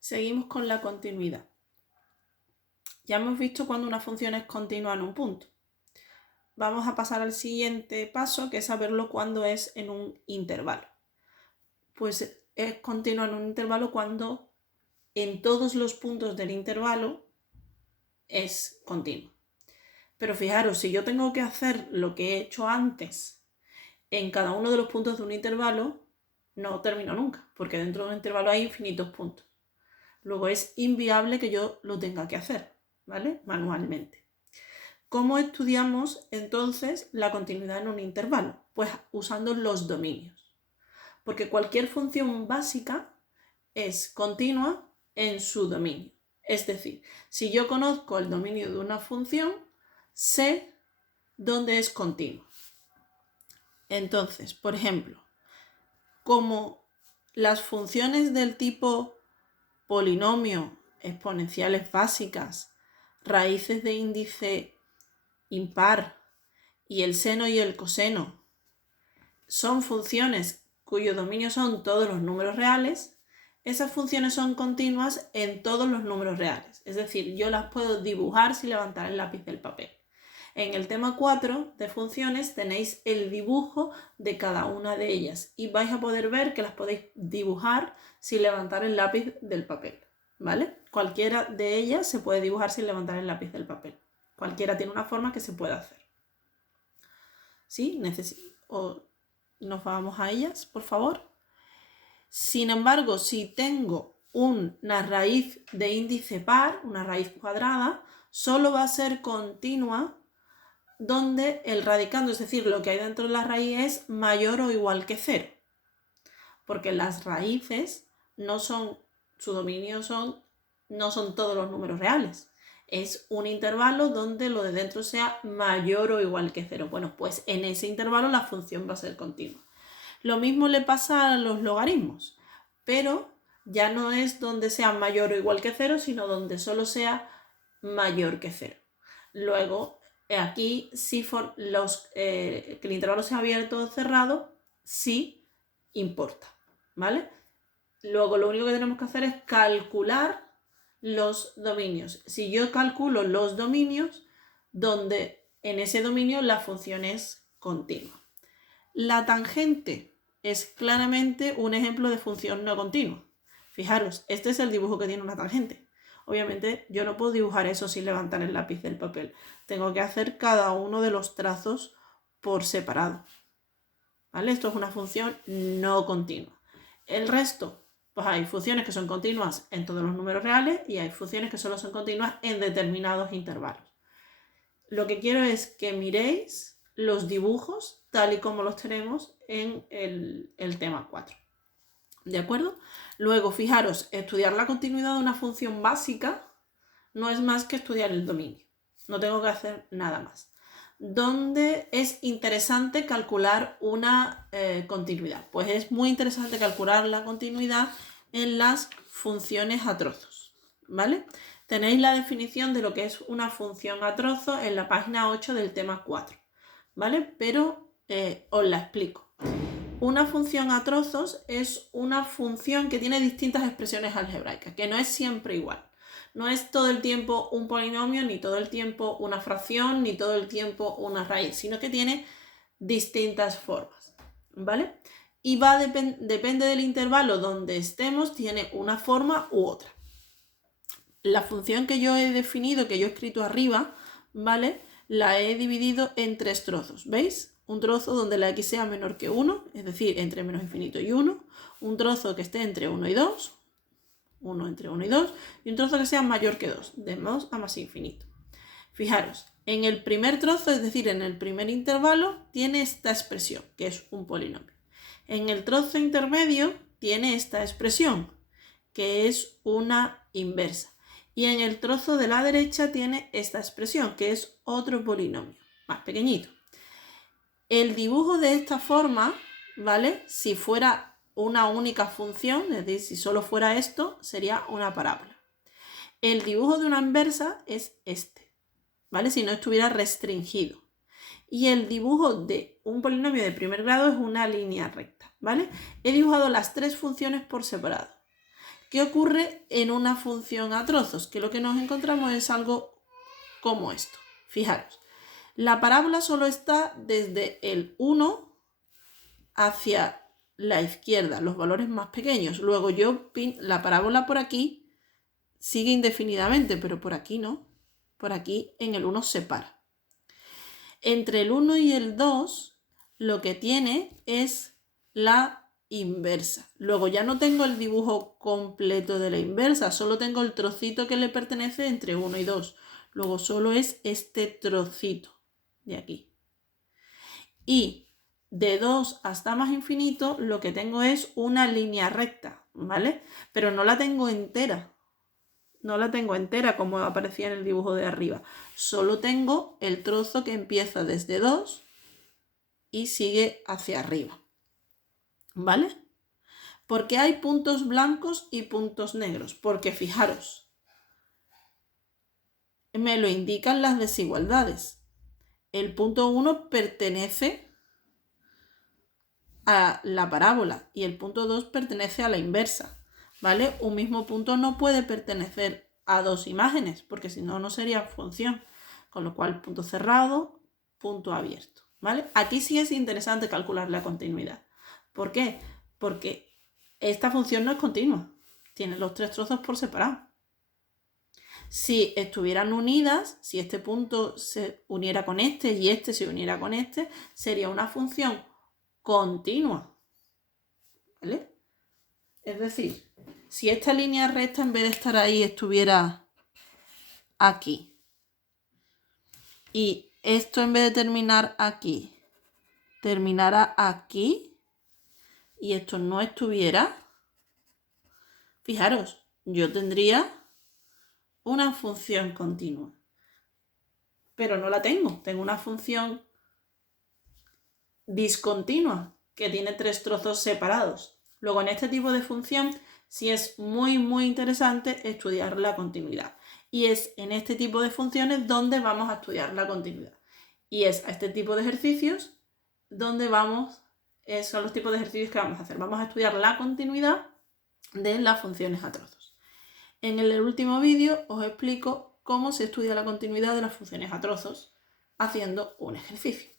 Seguimos con la continuidad. Ya hemos visto cuando una función es continua en un punto. Vamos a pasar al siguiente paso, que es saberlo cuando es en un intervalo. Pues es continua en un intervalo cuando en todos los puntos del intervalo es continua. Pero fijaros, si yo tengo que hacer lo que he hecho antes en cada uno de los puntos de un intervalo, no termino nunca, porque dentro de un intervalo hay infinitos puntos. Luego es inviable que yo lo tenga que hacer, ¿vale? Manualmente. ¿Cómo estudiamos entonces la continuidad en un intervalo? Pues usando los dominios. Porque cualquier función básica es continua en su dominio. Es decir, si yo conozco el dominio de una función, sé dónde es continua. Entonces, por ejemplo, como las funciones del tipo polinomio, exponenciales básicas, raíces de índice impar y el seno y el coseno son funciones cuyo dominio son todos los números reales, esas funciones son continuas en todos los números reales. Es decir, yo las puedo dibujar sin levantar el lápiz del papel. En el tema 4 de funciones tenéis el dibujo de cada una de ellas y vais a poder ver que las podéis dibujar sin levantar el lápiz del papel, ¿vale? Cualquiera de ellas se puede dibujar sin levantar el lápiz del papel. Cualquiera tiene una forma que se puede hacer. ¿Sí? Nos vamos a ellas, por favor. Sin embargo, si tengo una raíz de índice par, una raíz cuadrada, solo va a ser continua donde el radicando, es decir, lo que hay dentro de la raíz es mayor o igual que 0. Porque las raíces su dominio no son todos los números reales. Es un intervalo donde lo de dentro sea mayor o igual que 0. Bueno, pues en ese intervalo la función va a ser continua. Lo mismo le pasa a los logaritmos, pero ya no es donde sea mayor o igual que 0, sino donde solo sea mayor que 0. Luego, aquí, si que el intervalo sea abierto o cerrado, sí importa, ¿vale? Luego, lo único que tenemos que hacer es calcular los dominios. Si yo calculo los dominios, donde en ese dominio la función es continua. La tangente es claramente un ejemplo de función no continua. Fijaros, este es el dibujo que tiene una tangente. Obviamente yo no puedo dibujar eso sin levantar el lápiz del papel. Tengo que hacer cada uno de los trazos por separado. ¿Vale? Esto es una función no continua. El resto, pues hay funciones que son continuas en todos los números reales y hay funciones que solo son continuas en determinados intervalos. Lo que quiero es que miréis los dibujos tal y como los tenemos en el tema 4. ¿De acuerdo? Luego, fijaros, estudiar la continuidad de una función básica no es más que estudiar el dominio. No tengo que hacer nada más. ¿Dónde es interesante calcular una continuidad? Pues es muy interesante calcular la continuidad en las funciones a trozos, ¿vale? Tenéis la definición de lo que es una función a trozos en la página 8 del tema 4, ¿vale? Pero os la explico. Una función a trozos es una función que tiene distintas expresiones algebraicas, que no es siempre igual. No es todo el tiempo un polinomio, ni todo el tiempo una fracción, ni todo el tiempo una raíz, sino que tiene distintas formas, ¿vale? Y depende del intervalo donde estemos, tiene una forma u otra. La función que yo he definido, que yo he escrito arriba, ¿vale? La he dividido en 3 trozos, ¿veis? Un trozo donde la x sea menor que 1, es decir, entre menos infinito y 1. Un trozo que esté entre 1 y 2, 1 entre 1 y 2. Y un trozo que sea mayor que 2, de más a más infinito. Fijaros, en el primer trozo, es decir, en el primer intervalo, tiene esta expresión, que es un polinomio. En el trozo intermedio tiene esta expresión, que es una inversa. Y en el trozo de la derecha tiene esta expresión, que es otro polinomio, más pequeñito. El dibujo de esta forma, ¿vale? Si fuera una única función, es decir, si solo fuera esto, sería una parábola. El dibujo de una inversa es este, ¿vale? Si no estuviera restringido. Y el dibujo de un polinomio de primer grado es una línea recta, ¿vale? He dibujado las 3 funciones por separado. ¿Qué ocurre en una función a trozos? Que lo que nos encontramos es algo como esto. Fijaros, la parábola solo está desde el 1 hacia la izquierda, los valores más pequeños. Luego la parábola por aquí sigue indefinidamente, pero por aquí no. Por aquí en el 1 se para. Entre el 1 y el 2 lo que tiene es la inversa. Luego ya no tengo el dibujo completo de la inversa, solo tengo el trocito que le pertenece entre 1 y 2. Luego solo es este trocito de aquí. Y de 2 hasta más infinito lo que tengo es una línea recta, ¿vale? Pero no la tengo entera. No la tengo entera como aparecía en el dibujo de arriba. Solo tengo el trozo que empieza desde 2 y sigue hacia arriba. ¿Vale? Porque hay puntos blancos y puntos negros. Porque fijaros, me lo indican las desigualdades. El punto 1 pertenece a la parábola y el punto 2 pertenece a la inversa. ¿Vale? Un mismo punto no puede pertenecer a dos imágenes, porque si no, no sería función. Con lo cual, punto cerrado, punto abierto. ¿Vale? Aquí sí es interesante calcular la continuidad. ¿Por qué? Porque esta función no es continua. Tiene los tres trozos por separado. Si estuvieran unidas, si este punto se uniera con este y este se uniera con este, sería una función continua. ¿Vale? Es decir, si esta línea recta en vez de estar ahí estuviera aquí y esto en vez de terminar aquí terminara aquí y esto no estuviera, fijaros, yo tendría una función continua, pero no la tengo. Tengo una función discontinua que tiene tres trozos separados. Luego, en este tipo de función sí es muy interesante estudiar la continuidad. Y es en este tipo de funciones donde vamos a estudiar la continuidad. Y es a este tipo de ejercicios donde son los tipos de ejercicios que vamos a hacer. Vamos a estudiar la continuidad de las funciones a trozos. En el último vídeo os explico cómo se estudia la continuidad de las funciones a trozos haciendo un ejercicio.